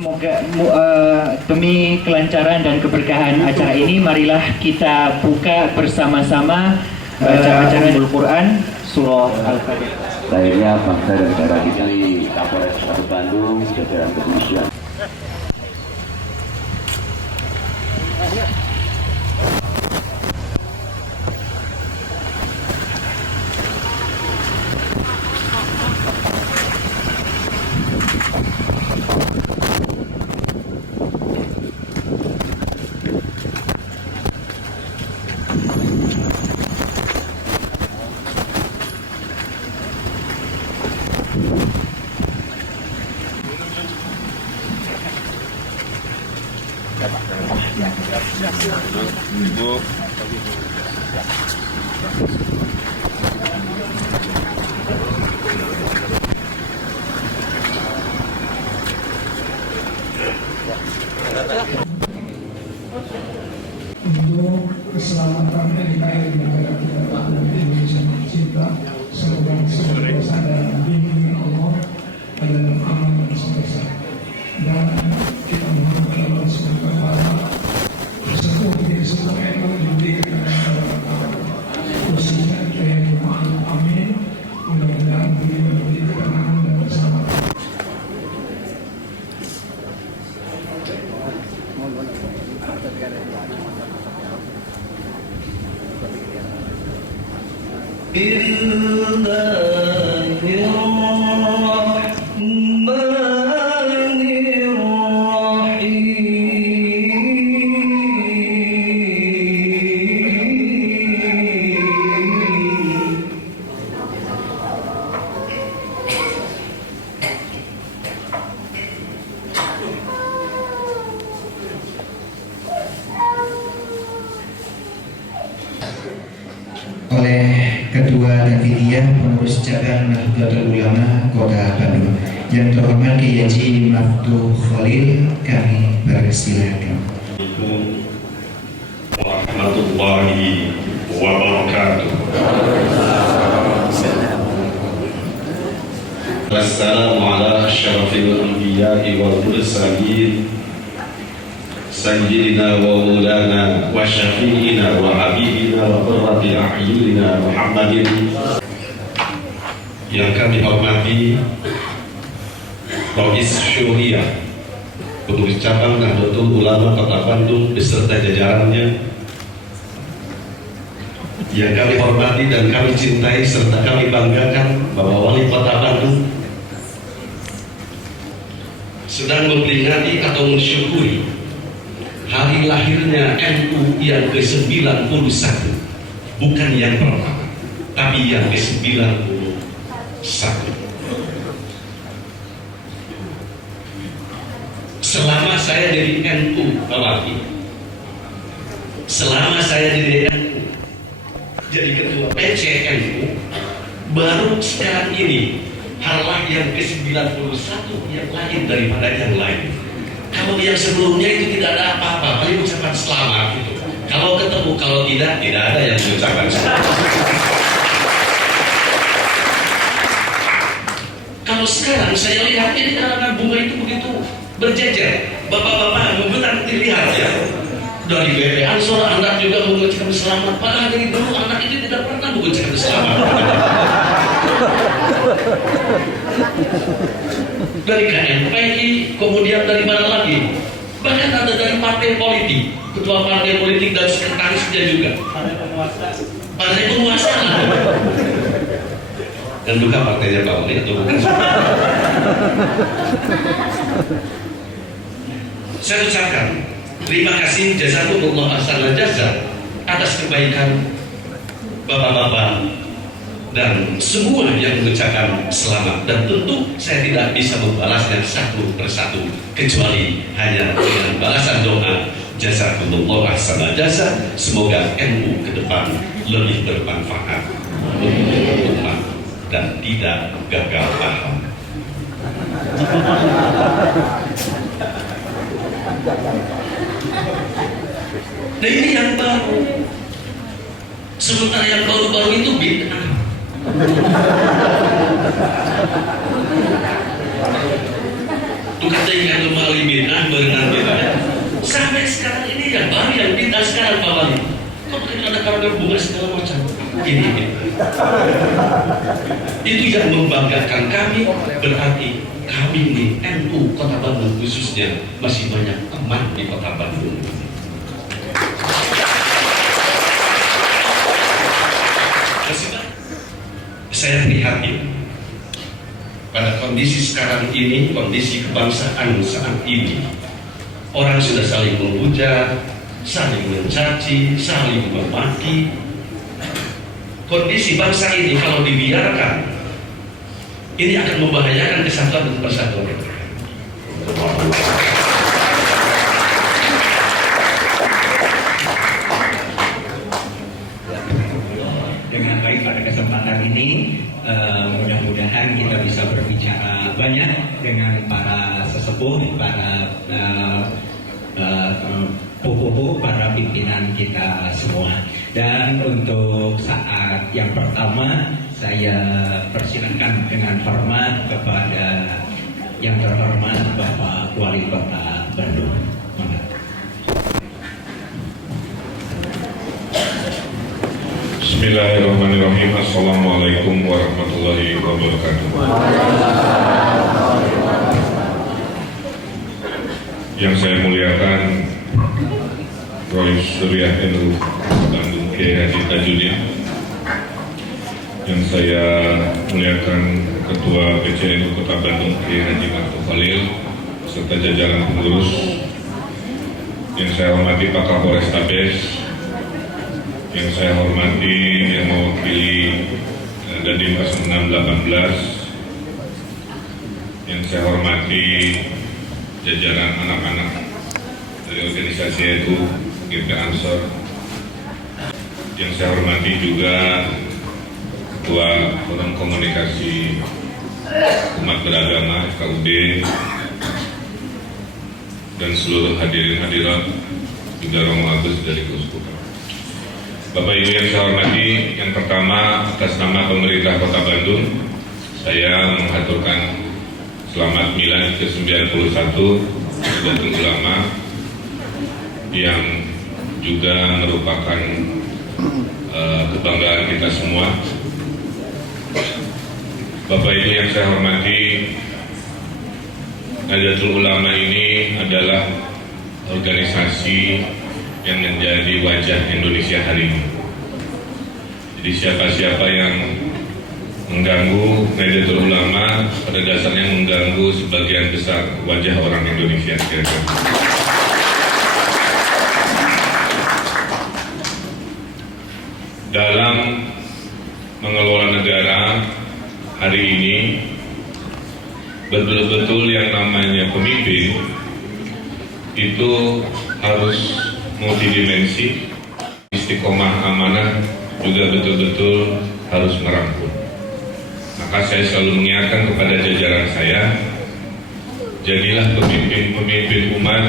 Semoga demi kelancaran dan keberkahan acara ini, marilah kita buka bersama-sama acara Al-Quran Surah Al-Fatihah. Akhirnya bangsa dan negara kita di Kapolres Kota Bandung, jajaran kepolisian. Untuk keselamatan NKRI negara kita Indonesia tercinta, semoga senantiasa dalam bimbingan Allah dalam aman dan semesta. Dan kita mohon Allah SWT sesepuh di seluruh NU diberikan khususnya Kiai Ma'ruf Amin, mudah-mudahan beliau diberi ketenangan dan keselamatan. Oleh Ketua Tanfidiyah Pengurus Cabang Nahdlatul Ulama Kota Bandung yang terhormat Kiai Haji Maftuh Khalil, kami persilakan. Assalamualaikum warahmatullahi wabarakatuh. Wassalamu ala asyrafil anbiya'i wal mursalin Sayyidina wa maulana wa syafi'ina wa habibina wa qurrati a'yunina Muhammadin. Yang kami hormati Rais Syuriah, Pengurus Cabang Nahdlatul Ulama Kota Bandung beserta jajarannya. Yang kami hormati dan kami cintai serta kami banggakan bahwa Wali Kota Bandung sedang memperingati atau mensyukuri hari lahirnya NU yang ke-91, bukan yang pertama, tapi yang ke-91. Selama saya jadi NU, selama saya jadi NU, jadi ketua PCNU, baru sekarang ini harlah yang ke-91 yang lain daripada yang lain. Kalau yang sebelumnya itu tidak ada apa-apa, paling ucapan selamat gitu. Kalau ketemu, kalau tidak ada yang mengucapkan selamat. Kalau sekarang saya lihat ini karangan bunga itu begitu berjejer, bapak-bapak membentak dilihat ya. Dari BP Ansor anak juga mengucapkan selamat, padahal dari dulu anak ini tidak pernah mengucapkan selamat. Dari KNPI, kemudian dari mana lagi? Bahkan ada dari partai politik, ketua partai politik dan sekretarisnya juga. Partai penguasa. Dan bukan partainya Pak Wali atau bukan? Saya ucapkan terima kasih jazakumullah ahsanal jazaa atas kebaikan bapak-bapak dan semua yang mengucapkan selamat, dan tentu saya tidak bisa membalasnya satu persatu kecuali hanya dengan balasan doa jazakumullah ahsanal jazaa. Semoga NU ke depan lebih bermanfaat untuk umat dan tidak gagal paham. Nah ini yang baru. Sementara yang baru-baru itu bid'ah. Tukang tinggal kembali bina berenang bina. Sampai sekarang ini yang baru yang bina sekarang Pak Wali. Kok ada kabar bunga segala macam. Ini. Itu yang membanggakan kami, berarti kami di NU Kota Bandung khususnya masih banyak teman di Kota Bandung. Saya prihatin pada kondisi sekarang ini, kondisi kebangsaan saat ini, orang sudah saling menghujat, saling mencaci, saling memaki. Kondisi bangsa ini kalau dibiarkan, ini akan membahayakan kesatuan dan persatuan. Dengan baik pada kesempatan ini, mudah-mudahan kita bisa berbicara banyak dengan para sesepuh, para para pimpinan kita semua. Dan untuk saat yang pertama, saya persilakan dengan hormat kepada yang terhormat Bapak Wali Kota Bandung. Bismillahirrahmanirrahim. Assalamualaikum warahmatullahi wabarakatuh. Yang saya muliakan Roy Surya NU Bandung Kiai Haji Tajuddin, yang saya muliakan Ketua PCNU Kota Bandung Kiai Haji Maftuh Khalil serta jajaran pengurus, yang saya hormati Pak Kapolres Tabes, yang saya hormati yang mewakili Dandim 0618, yang saya hormati jajaran anak-anak dari organisasi NU GP Ansor, yang saya hormati juga Ketua Forum Komunikasi Umat Beragama FKUD, dan seluruh hadirin hadirat juga Romo Agus dari Keuskupan. Bapak Ibu yang saya hormati, yang pertama atas nama pemerintah Kota Bandung, saya mengaturkan selamat Milad ke-91 Nahdlatul Ulama yang juga merupakan kebanggaan kita semua. Bapak Ibu yang saya hormati, Nahdlatul Ulama ini adalah organisasi yang menjadi wajah Indonesia hari ini. Jadi siapa-siapa yang mengganggu Nahdlatul Ulama pada dasarnya mengganggu sebagian besar wajah orang Indonesia. Dalam mengelola negara hari ini, betul-betul yang namanya pemimpin itu harus multidimensi, istiqomah amanah juga betul-betul harus merangkul. Maka saya selalu mengingatkan kepada jajaran saya, jadilah pemimpin-pemimpin umat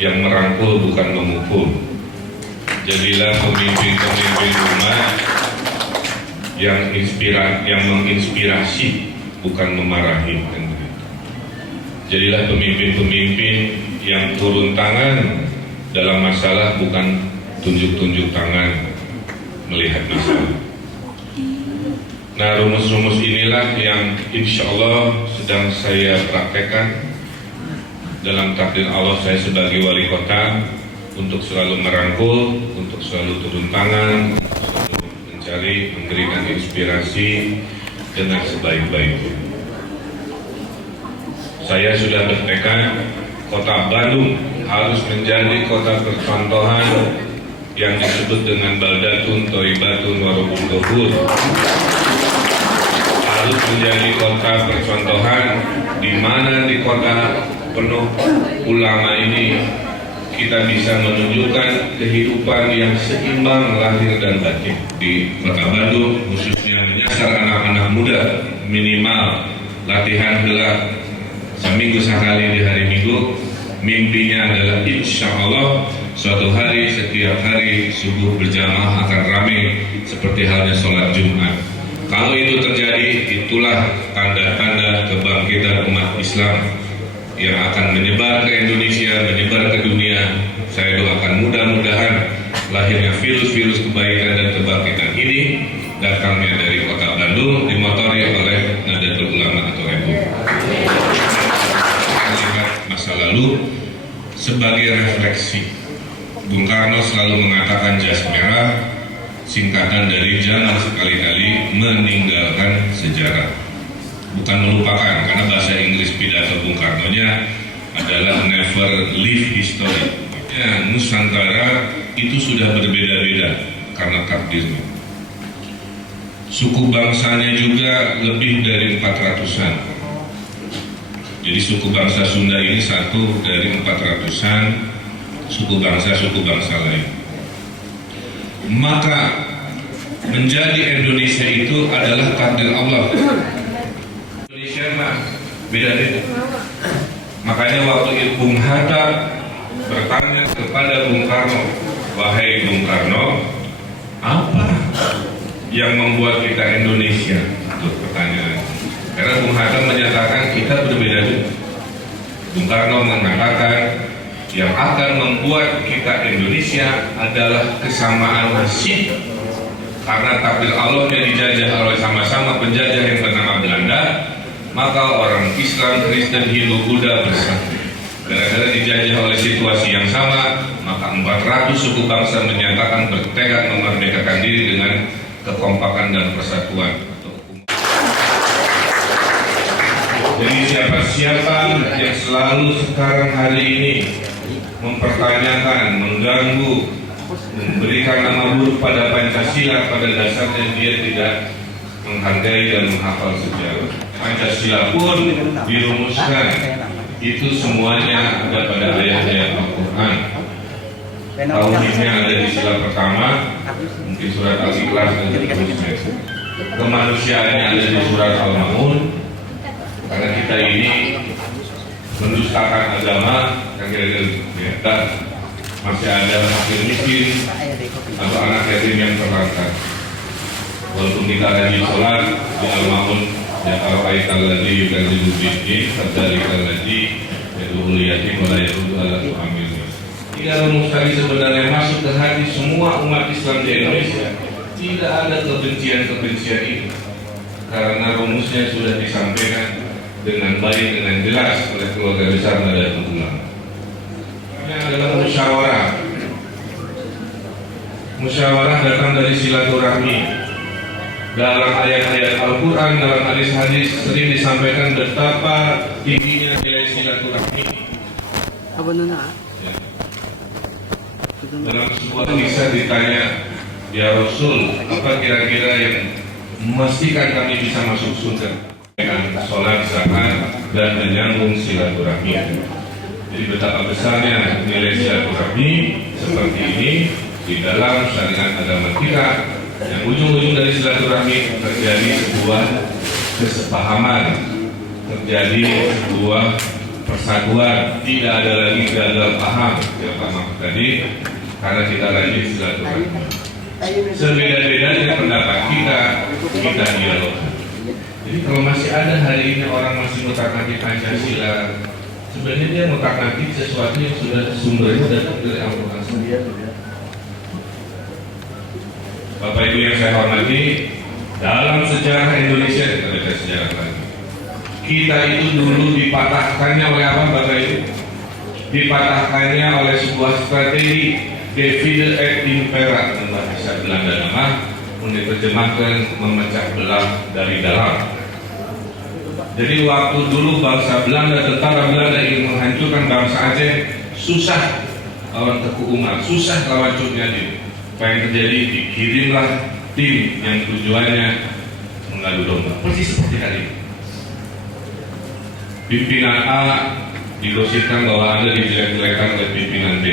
yang merangkul bukan memukul. Jadilah pemimpin-pemimpin umat yang menginspirasi bukan memarahi. Jadilah pemimpin-pemimpin yang turun tangan dalam masalah, bukan tunjuk-tunjuk tangan melihat masalah. Nah, rumus-rumus inilah yang insya Allah sedang saya praktekkan dalam takdir Allah saya sebagai wali kota, untuk selalu merangkul, untuk selalu turun tangan, untuk selalu mencari, memberikan inspirasi dengan sebaik-baiknya. Saya sudah bertekad Kota Bandung harus menjadi kota percontohan yang disebut dengan baldatun thoribatun warubun ghafur. Harus menjadi kota percontohan di mana di kota penuh ulama ini kita bisa menunjukkan kehidupan yang seimbang lahir dan batin. Di Kota Bandung khususnya menyasar anak-anak muda, minimal latihan gelar seminggu sekali di hari Minggu. Mimpinya adalah insya Allah suatu hari, setiap hari subuh berjamaah akan ramai seperti halnya sholat Jumat. Kalau itu terjadi, itulah tanda-tanda kebangkitan umat Islam. yang akan menyebar ke Indonesia, menyebar ke dunia. Saya doakan mudah-mudahan lahirnya virus-virus kebaikan dan kebangkitan ini datangnya dari kota Bandung, dimotori oleh Nahdlatul Ulama atau NU. Melihat masa lalu sebagai refleksi, Bung Karno selalu mengatakan jas merah, singkatan dari jangan sekali-kali meninggalkan sejarah. Bukan melupakan, karena bahasa Inggris pidato Bung Karno-nya adalah never leave history. Ya, Nusantara itu sudah berbeda-beda karena takdirnya. Suku bangsanya juga lebih dari 400-an. Jadi suku bangsa Sunda ini satu dari 400-an suku bangsa lain. Maka menjadi Indonesia itu adalah takdir Allah. Indonesia mah beda-beda. Makanya waktu Bung Hatta bertanya kepada Bung Karno, wahai Bung Karno, apa yang membuat kita Indonesia? Itu pertanyaan. Karena Bung Hatta menyatakan kita berbeda-beda. Bung Karno mengatakan yang akan membuat kita Indonesia adalah kesamaan nasib. Karena takdir Allah yang dijajah oleh sama-sama penjajah yang bernama Belanda, maka orang Islam, Kristen, Hindu, Buddha bersatu. Gara-gara dijajah oleh situasi yang sama, maka 400 suku bangsa menyatakan bertekad memerdekakan diri dengan kekompakan dan persatuan. Jadi siapa-siapa yang selalu sekarang hari ini mempertanyakan, mengganggu, memberikan nama buruk pada Pancasila, pada dasarnya dia tidak menghargai dan menghafal sejarah. Pancasila pun dirumuskan itu semuanya ada pada ayat-ayat Al-Quran. Tauhidnya ada di sila pertama, mungkin surat Al-Ikhlas dan seterusnya. Kemanusiaannya ada di surat Al-Maun. Karena kita ini mendustakan agama, kan kira-kira masih ada fakir miskin atau anak yatim yang terlantar. Walaupun kita rajin sholat di Al-Maun, ya kalau aital ladzi yukadzibu biddin fadzalika ladzi yad'ul yatim wa la yad'u ala tu'amil. Tiga rumus tadi sebenarnya masuk ke hati semua umat Islam di Indonesia. Tidak ada kebencian-kebencian itu, karena rumusnya sudah disampaikan dengan baik, dengan jelas oleh keluarga besar Nahdlatul Ulama. Ini adalah musyawarah. Musyawarah datang dari silaturahmi. Dalam ayat-ayat Al-Quran, dalam hadis-hadis sering disampaikan betapa tingginya nilai silaturahmi. Ya. Dalam sebuah kisah ditanya, ya Rasul, apa kira-kira yang memastikan kami bisa masuk surga? Dengan sholat, zakat, dan menyambung silaturahmi. Jadi betapa besarnya nilai silaturahmi seperti ini di dalam syariat agama kita. Yang ujung-ujung dari silaturahmi terjadi sebuah kesepahaman, terjadi sebuah persatuan, tidak ada lagi gagal paham. Ya Pak Mahfud tadi, karena kita rajin silaturahmi. Sebeda-bedanya pendapat kita dialog. Jadi kalau masih ada hari ini orang masih ngutak-ngatik Pancasila, sebenarnya dia ngutak-ngatik sesuatu yang sudah sumbernya datang dari Al-Quran sendiri. Bapak Ibu yang saya hormati, dalam sejarah Indonesia, ada sejarah lagi, kita itu dulu dipatahkannya oleh apa Bapak Ibu? Dipatahkannya oleh sebuah strategi divide et impera, bahasa Belanda nama, diterjemahkan memecah belah dari dalam. Jadi waktu dulu bangsa Belanda, tentara Belanda ingin menghancurkan bangsa Aceh, susah lawan Teku Umar, susah lawan Cut Nyadim. Apa yang terjadi? Dikirimlah tim yang tujuannya mengadu domba, persis seperti hari ini. Pimpinan A digosipkan bahwa Anda dijelek-jelekan oleh pimpinan B.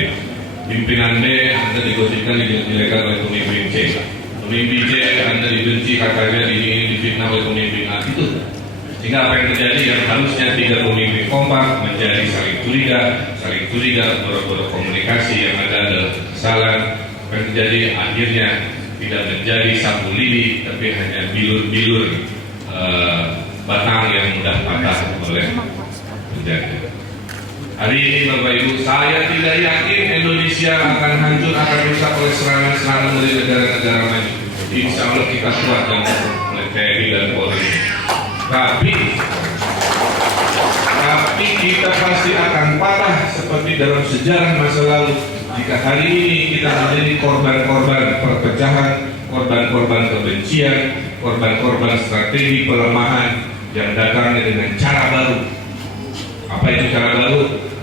Pimpinan B Anda digosipkan dijelek-jelekan oleh pemimpin C. Pemimpin C Anda dibenci, katanya ini difitnah oleh pemimpin A. Itu sehingga apa yang terjadi, yang harusnya tiga pemimpin kompak menjadi saling curiga, boro-boro komunikasi yang ada kesalahan. Apa yang terjadi akhirnya tidak menjadi sapu lidi, tapi hanya bilur-bilur batang yang mudah patah oleh penjajah. Hari ini Bapak Ibu, saya tidak yakin Indonesia akan hancur, akan rusak oleh serangan-serangan dari negara-negara maju. Insya Allah kita kuat dan TNI dan Polri. Tapi kita pasti akan patah seperti dalam sejarah masa lalu jika hari ini kita menjadi korban-korban perpecahan, korban-korban kebencian, korban-korban strategi pelemahan yang datangnya dengan cara baru. Apa itu cara baru?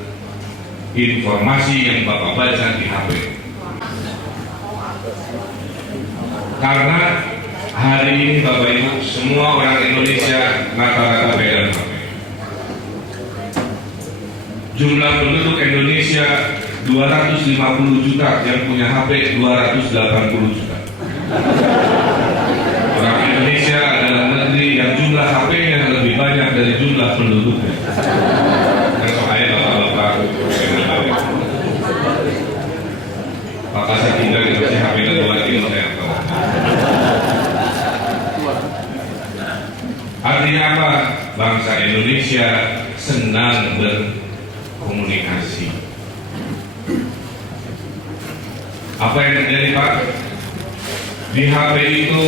Informasi yang Bapak baca di HP. Karena hari ini Bapak Ibu, semua orang Indonesia rata-rata pegang HP. Jumlah penduduk Indonesia 250 juta, yang punya HP 280 juta. Orang Indonesia adalah negeri yang jumlah HP-nya lebih banyak dari jumlah penduduknya. Dan soalnya bapak-bapak, Bapak saya tinggal dikasih HP kedua ini saya apa? Artinya apa? Bangsa Indonesia senang berkomunikasi. Apa yang terjadi Pak? Di HP itu,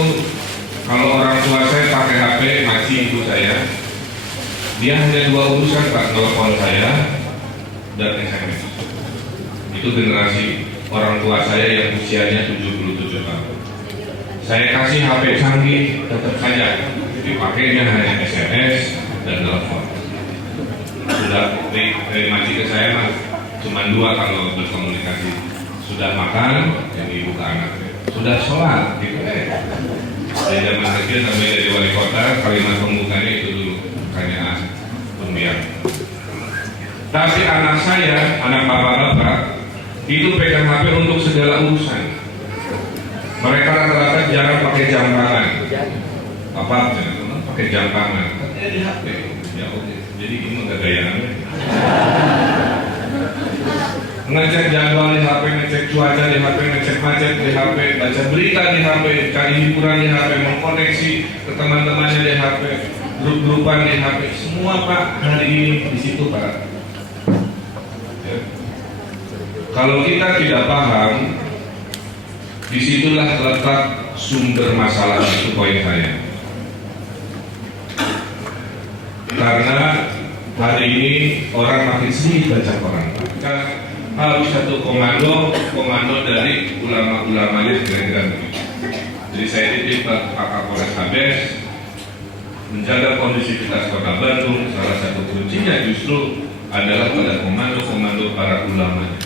kalau orang tua saya pakai HP, masih ibu saya, dia hanya 2 urusan Pak, telepon saya dan SMS. Itu generasi orang tua saya yang usianya 77 tahun. Saya kasih HP canggih, tetap saja dipakainya hanya SMS dan telepon. Sudah dari majikan saya Mas, cuma 2 kalau berkomunikasi. Sudah makan, yang ibu ke anaknya. Sudah sholat, gitu. Dari zaman kecil sampai jadi wali kota, kalimat pembukanya itu dulu, pertanyaan pembiak. Tapi anak saya, anak bapak-bapak, itu pegang HP untuk segala urusan. Mereka rata-rata jarang pakai jam tangan. Apa? Pakai jam tangan. Di HP. Ya oke. Jadi ini nggak gayaan. Ngecek jadwal di HP, ngecek cuaca di HP, ngecek macet di HP, baca berita di HP, cari hiburan di HP, mengkoneksi ke teman-temannya di HP, grup-grupan di HP, semua Pak hari ini di situ Pak. Ya. Kalau kita tidak paham, disitulah letak sumber masalah, itu poin saya. Karena hari ini orang makin sedikit baca koran. Kita harus satu komando dari ulama-ulamanya kira-kira begitu. Jadi saya titip Pak Kapolres Habes menjaga kondisivitas Kota Bandung. Salah satu kuncinya justru adalah pada komando-komando para ulama.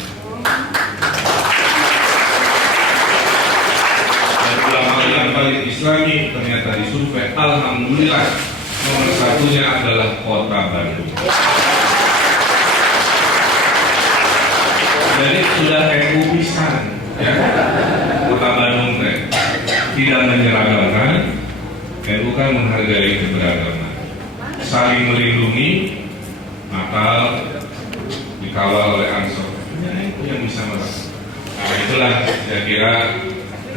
Dan ulama yang paling Islami ternyata disurvei, alhamdulillah nomor 1-nya adalah Kota Bandung. Jadi sudah NU pisan, ya. Kota Bandung tidak menyeragakan, NU kan menghargai keberagaman, saling melindungi, Natal dikawal oleh Ansor. Ya, itu yang bisa melakukan. Nah itulah saya kira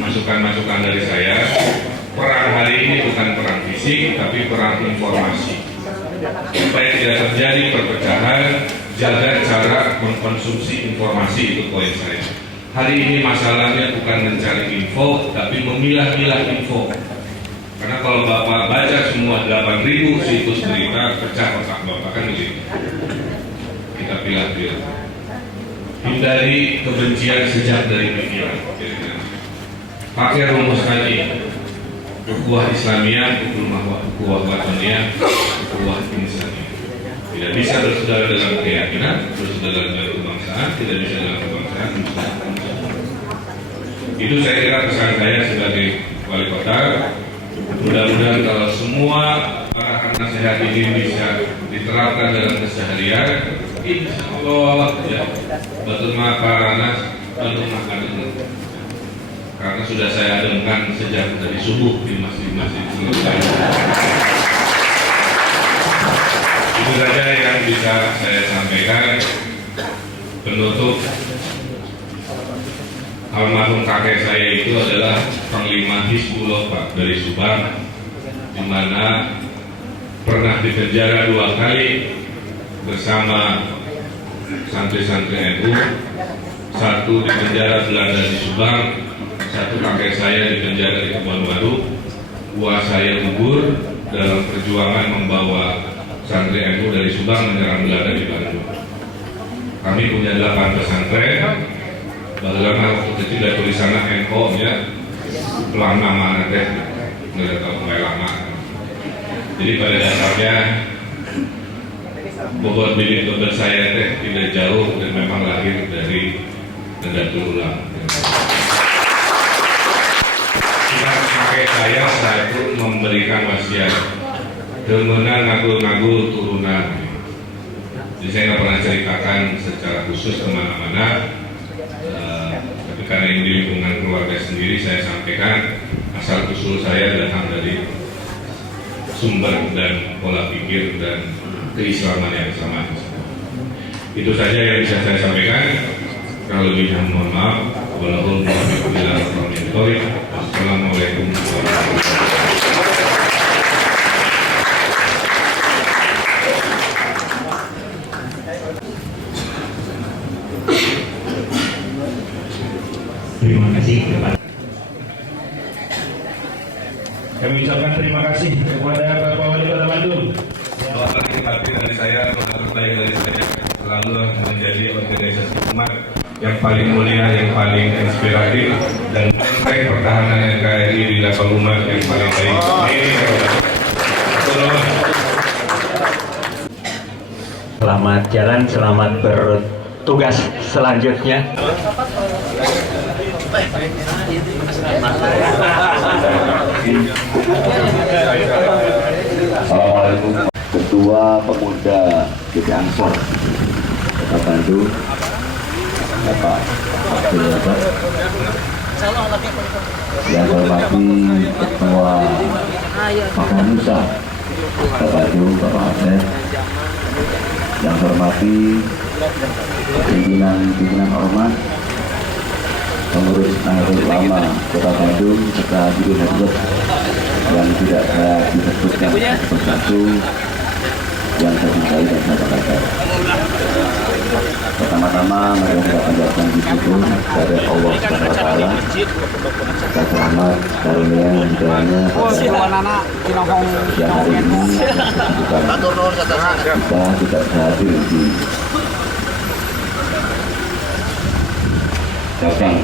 masukan-masukan dari saya. Perang hari ini bukan perang fisik, tapi perang informasi. Supaya tidak terjadi perpecahan, jaga cara mengkonsumsi informasi, itu poin saya. Hari ini masalahnya bukan mencari info, tapi memilah-milah info. Karena kalau Bapak baca semua 8.000 situs berita, pecah otak Bapak kan begitu. Kita pilah-pilah. Hindari kebencian sejak dari pikiran. Pakai rumus tadi. Ukhuwah Islamiyah, ukhuwah wataniyah, ukhuwah insaniyah. Tidak bisa bersaudara dalam keyakinan, bersaudara dalam kebangsaan, tidak bisa dalam kebangsaan. Itu saya kira pesan saya sebagai wali kota. Mudah-mudahan kalau semua arahan nasihat ini bisa diterapkan dalam keseharian, insya Allah ya, betul makaranas, betul makanan. Karena sudah saya ademkan sejak dari subuh di masjid-masjid selesai. Itu saja yang bisa saya sampaikan. Penutup, almarhum kakek saya itu adalah Panglima Hizbullah Pak dari Subang, di mana pernah dipenjara 2 kali bersama santri-santri NU, satu di penjara Belanda di Subang, satu kakek saya di penjara di Kebon Baru, buah saya gugur dalam perjuangan membawa santri NU dari Subang menyerang Belanda di Bandung. Kami punya 8 pesantren, bagaimana waktu kecil ada tulisannya NO nya, pelang nama nanti, nggak tahu mulai lama. Jadi pada dasarnya bobot bibit bobot saya tidak jauh dan memang lahir dari Nahdlatul Ulama. Kakek saya saat itu memberikan wasiat, kemudian ngaku-ngaku turunan. Jadi saya nggak pernah ceritakan secara khusus kemana-mana, tapi karena ini di lingkungan keluarga sendiri saya sampaikan asal usul saya datang dari sumber dan pola pikir dan keislaman yang sama. Itu saja yang bisa saya sampaikan. Kalau lebihnya mohon maaf. Assalamualaikum warahmatullahi wabarakatuh. Terima kasih kepada Kami ucapkan terima kasih kepada Bapak Wali Kota Bandung. Doakan hati dari saya, doa terbaik dari saya selalu menjadi organisasi umat yang paling mulia, yang paling inspiratif, dan pertahanan NKRI di level umat yang paling baik. selamat jalan, selamat bertugas selanjutnya. Assalamualaikum. Ketua Pemuda GP Ansor Kota Bandung, Bapak Abdul Razak. Yang hormati Ketua Pakar Nusa Kota Bandung, Bapak Abed. Yang hormati pimpinan ormas, pengurus Nahdlatul Ulama Kota Bandung serta Juru Hadirat yang tidak saya disebutkan persatu yang saya cintai dan saya banggakan. Pertama-tama mari kita panjatkan syukur kepada Allah Subhanahu wa taala atas rahmat karunia hidayahnya yang hari ini kita tidak hadir di datang